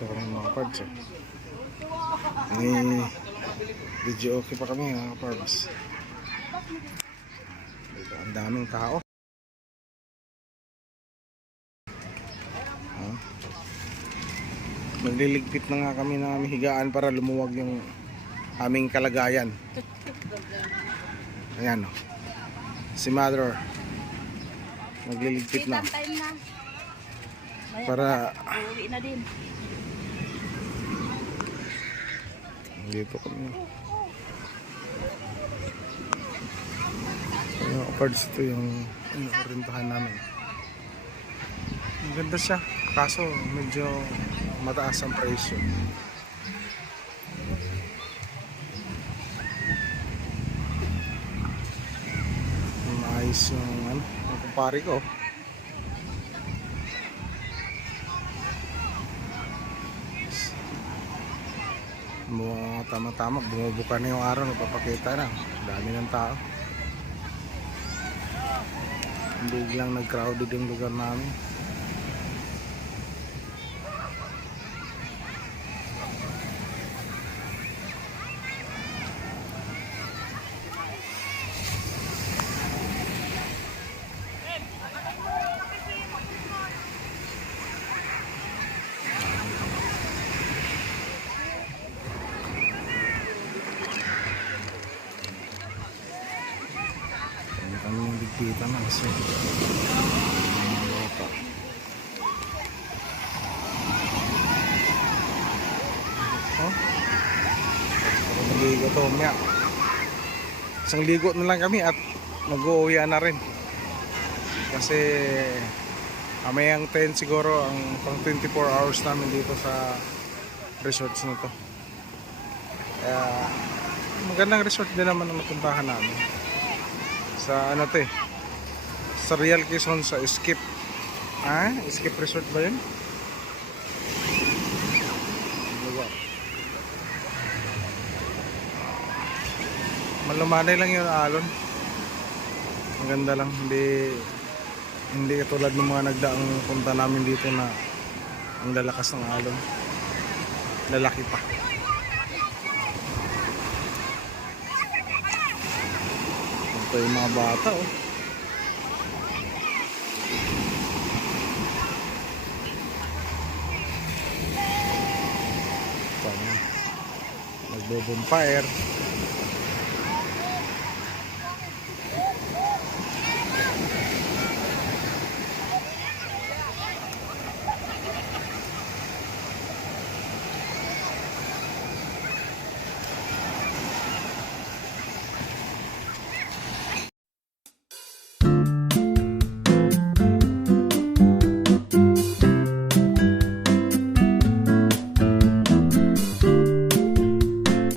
Dito kami mga parts eh. May video okay pa kami mga parts. Dito ang daming tao. Ah. Magliligpit na nga kami ng higaan para lumuwag yung aming kalagayan. Ayan o. Si Mother. Magliligpit na. Para Uwi na din. Dito kami. Yung cards ito yung rentahan namin. Maganda siya. Kaso medyo mataas ang presyo. Maayos yung ano, yung kumpare ko. Mga tama-tama, bumubuka na yung araw, nagpapakita na. Dami ng tao. Biglang nag-crowded yung lugar namin. Bigpita na kasi bata. Oh? Maligo to umya. Isang ligo na lang kami at mag-uuwi na rin. Kasi kamayang 10 siguro ang pang 24 hours namin dito sa resorts na to. Kaya magandang resort din naman ang napuntahan namin sa ano to eh sa Real Quezon sa Skip. Ah Skip Resort ba yun? malumanay lang yung alon. Ang ganda lang. Hindi hindi katulad ng mga nagdaang punta namin dito na ang lalakas ng alon. Lalaki pa ito yung mga bata oh. Ito, nagbo-bonfire